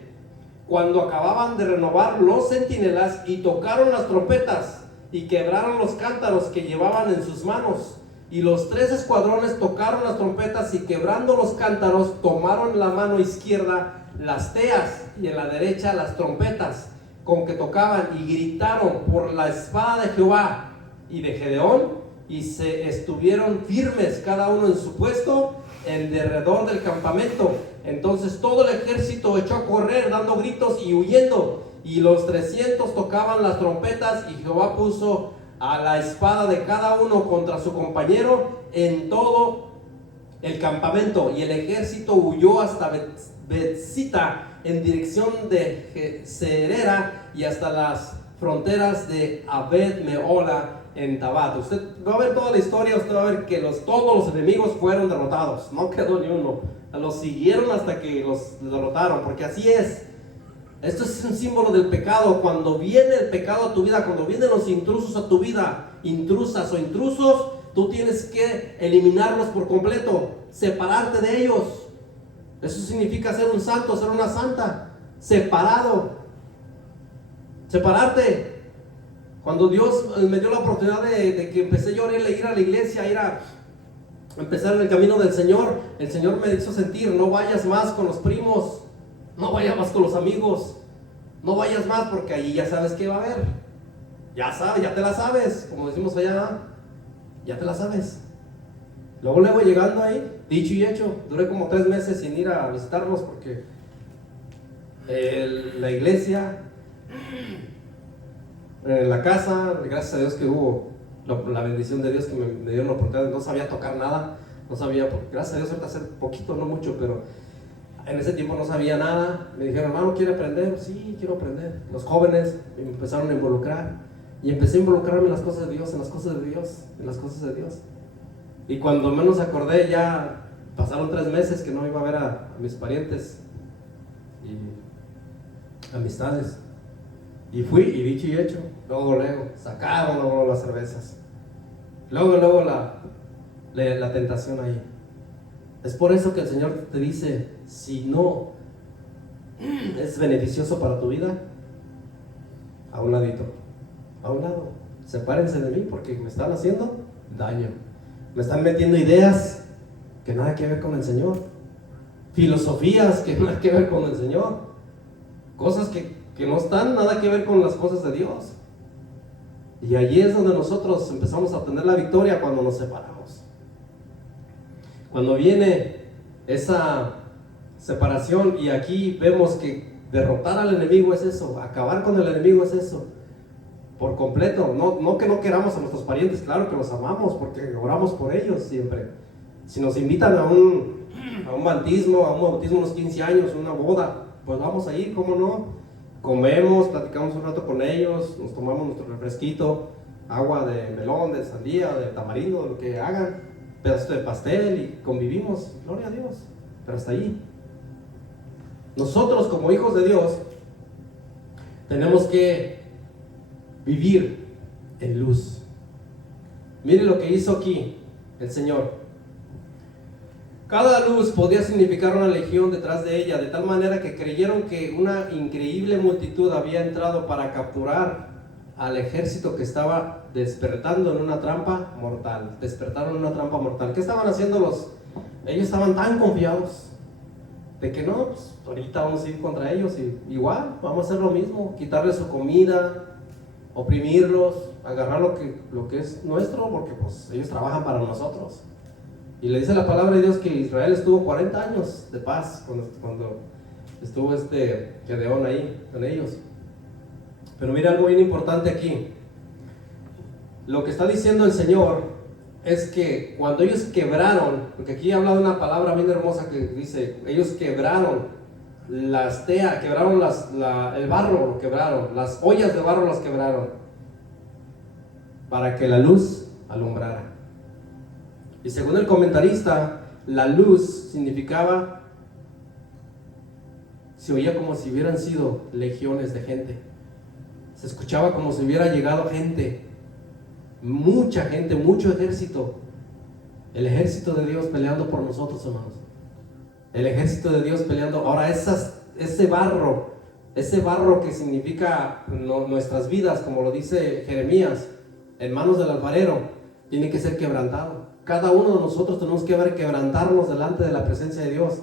cuando acababan de renovar los centinelas, y tocaron las trompetas y quebraron los cántaros que llevaban en sus manos. Y los 3 escuadrones tocaron las trompetas y quebrando los cántaros, tomaron en la mano izquierda las teas y en la derecha las trompetas con que tocaban, y gritaron por la espada de Jehová y de Gedeón, y se estuvieron firmes cada uno en su puesto en derredor del campamento. Entonces todo el ejército echó a correr dando gritos y huyendo, y los 300 tocaban las trompetas, y Jehová puso a la espada de cada uno contra su compañero en todo el campamento, y el ejército huyó hasta Betzita en dirección de Serera y hasta las fronteras de Abed Meola en Tabat. Usted va a ver toda la historia, usted va a ver que todos los enemigos fueron derrotados, no quedó ni uno. Los siguieron hasta que los derrotaron, porque así es. Esto es un símbolo del pecado. Cuando viene el pecado a tu vida, cuando vienen los intrusos a tu vida, intrusas o intrusos, tú tienes que eliminarlos por completo, separarte de ellos. Eso significa ser un santo, ser una santa, separarte. Cuando Dios me dio la oportunidad de que empecé yo a ir a la iglesia, empezar en el camino del Señor, el Señor me hizo sentir: no vayas más con los primos, no vayas más con los amigos, no vayas más, porque allí ya sabes qué va a haber. Ya sabes, ya te la sabes, como decimos allá, ya te la sabes. Luego llegando ahí, dicho y hecho, duré como 3 meses sin ir a visitarlos, porque la iglesia, la casa, gracias a Dios que hubo la bendición de Dios que me dio la oportunidad. No sabía tocar nada, no sabía, gracias a Dios ahorita hace poquito, no mucho, pero en ese tiempo no sabía nada. Me dijeron: hermano, ¿quiere aprender? Sí, quiero aprender. Los jóvenes me empezaron a involucrar, y empecé a involucrarme en las cosas de Dios, en las cosas de Dios, en las cosas de Dios. Y cuando menos acordé, ya pasaron 3 meses que no iba a ver a mis parientes y amistades. Y fui, y dicho y hecho, luego sacaron las cervezas. Luego la tentación ahí. Es por eso que el Señor te dice: si no es beneficioso para tu vida, a un ladito, a un lado, sepárense de mí, porque me están haciendo daño. Me están metiendo ideas que nada que ver con el Señor, filosofías que nada que ver con el Señor, cosas que no están nada que ver con las cosas de Dios. Y allí es donde nosotros empezamos a obtener la victoria, cuando nos separamos. Cuando viene esa separación, y aquí vemos que derrotar al enemigo es eso, acabar con el enemigo es eso, por completo. No que no queramos a nuestros parientes, claro que los amamos, porque oramos por ellos siempre. Si nos invitan a un bautismo, unos 15 años, una boda, pues vamos a ir, ¿cómo no? Comemos, platicamos un rato con ellos, nos tomamos nuestro refresquito, agua de melón, de sandía, de tamarindo, de lo que hagan, pedazo de pastel, y convivimos, gloria a Dios, pero hasta ahí. Nosotros como hijos de Dios tenemos que vivir en luz. Mire lo que hizo aquí el Señor. Cada luz podía significar una legión detrás de ella, de tal manera que creyeron que una increíble multitud había entrado para capturar al ejército que estaba despertando en una trampa mortal. Despertaron en una trampa mortal. ¿Qué estaban haciendo ellos? Estaban tan confiados de que no, pues ahorita vamos a ir contra ellos y igual vamos a hacer lo mismo, quitarles su comida, oprimirlos, agarrar lo que es nuestro, porque pues ellos trabajan para nosotros. Y le dice la palabra de Dios que Israel estuvo 40 años de paz cuando estuvo Gedeón ahí con ellos. Pero mira algo bien importante aquí. Lo que está diciendo el Señor es que cuando ellos quebraron, porque aquí habla de una palabra bien hermosa que dice, ellos quebraron las teas, quebraron el barro, lo quebraron, las ollas de barro las quebraron, para que la luz alumbrara. Y según el comentarista, la luz significaba, se oía como si hubieran sido legiones de gente. Se escuchaba como si hubiera llegado gente, mucha gente, mucho ejército. El ejército de Dios peleando por nosotros, hermanos. El ejército de Dios peleando. Ahora ese barro que significa nuestras vidas, como lo dice Jeremías, en manos del alfarero, tiene que ser quebrantado. Cada uno de nosotros tenemos que quebrantarnos delante de la presencia de Dios.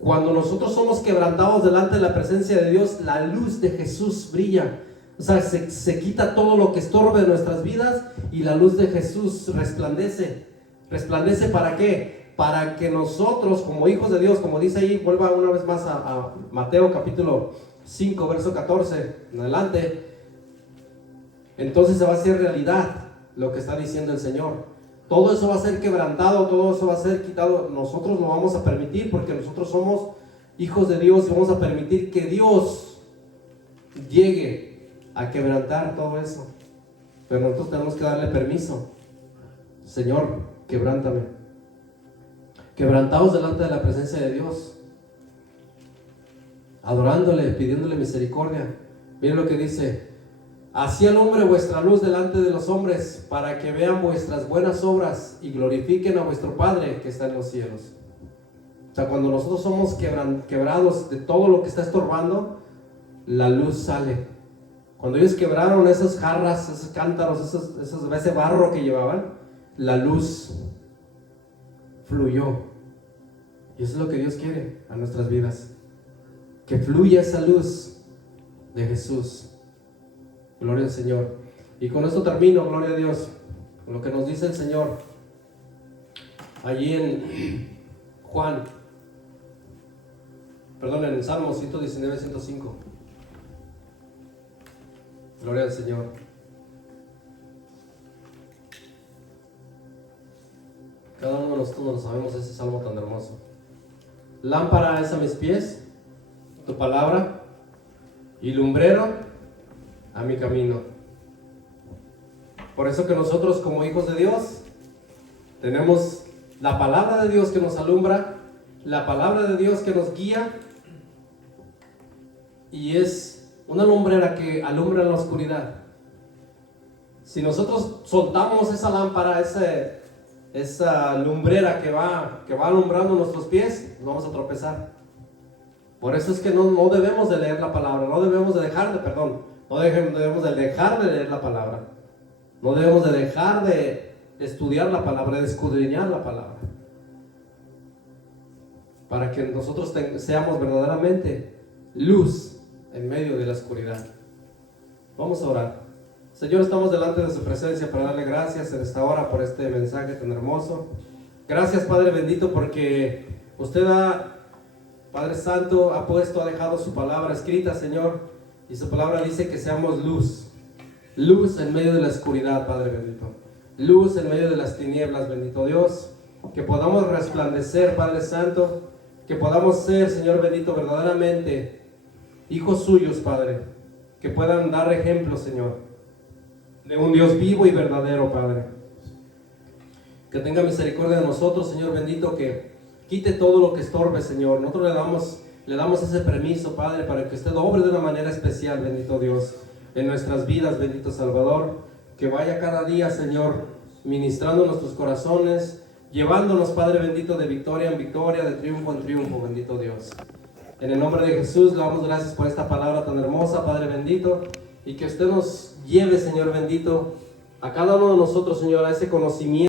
Cuando nosotros somos quebrantados delante de la presencia de Dios, la luz de Jesús brilla. O sea, se quita todo lo que estorbe de nuestras vidas y la luz de Jesús resplandece. ¿Resplandece para qué? Para que nosotros como hijos de Dios, como dice ahí, vuelva una vez más a Mateo capítulo 5, verso 14 en adelante, entonces se va a hacer realidad lo que está diciendo el Señor. Todo eso va a ser quebrantado, todo eso va a ser quitado. Nosotros lo vamos a permitir porque nosotros somos hijos de Dios y vamos a permitir que Dios llegue a quebrantar todo eso. Pero nosotros tenemos que darle permiso. Señor, quebrántame. Quebrantados delante de la presencia de Dios, adorándole, pidiéndole misericordia. Miren lo que dice: así alumbre vuestra luz delante de los hombres, para que vean vuestras buenas obras y glorifiquen a vuestro Padre que está en los cielos. O sea, cuando nosotros somos quebrados de todo lo que está estorbando, la luz sale. Cuando ellos quebraron esas jarras, esos cántaros, ese barro que llevaban, la luz fluyó. Y eso es lo que Dios quiere a nuestras vidas, que fluya esa luz de Jesús. Gloria al Señor. Y con esto termino, gloria a Dios, con lo que nos dice el Señor allí en en el Salmo 119, 105. Gloria al Señor. Cada uno de nosotros nos sabemos ese salmo tan hermoso. Lámpara es a mis pies tu palabra y lumbrero a mi camino. Por eso que nosotros como hijos de Dios tenemos la palabra de Dios que nos alumbra, la palabra de Dios que nos guía, y es una lumbrera que alumbra en la oscuridad. Si nosotros soltamos esa lámpara, esa lumbrera que va alumbrando nuestros pies, nos vamos a tropezar. Por eso es que no debemos de leer la palabra, no debemos de dejar de leer la palabra, no debemos de dejar de estudiar la palabra, de escudriñar la palabra, para que nosotros seamos verdaderamente luz en medio de la oscuridad. Vamos a orar. Señor, estamos delante de su presencia para darle gracias en esta hora por este mensaje tan hermoso. Gracias, Padre bendito, porque usted Padre Santo, ha dejado su palabra escrita, Señor, y su palabra dice que seamos luz en medio de la oscuridad, Padre bendito, luz en medio de las tinieblas, bendito Dios, que podamos resplandecer, Padre Santo, que podamos ser, Señor bendito, verdaderamente hijos suyos, Padre, que puedan dar ejemplo, Señor, de un Dios vivo y verdadero, Padre. Que tenga misericordia de nosotros, Señor bendito, que quite todo lo que estorbe, Señor. Nosotros le damos Le damos ese permiso, Padre, para que usted obre de una manera especial, bendito Dios, en nuestras vidas, bendito Salvador. Que vaya cada día, Señor, ministrando nuestros corazones, llevándonos, Padre bendito, de victoria en victoria, de triunfo en triunfo, bendito Dios. En el nombre de Jesús, le damos gracias por esta palabra tan hermosa, Padre bendito, y que usted nos lleve, Señor bendito, a cada uno de nosotros, Señor, a ese conocimiento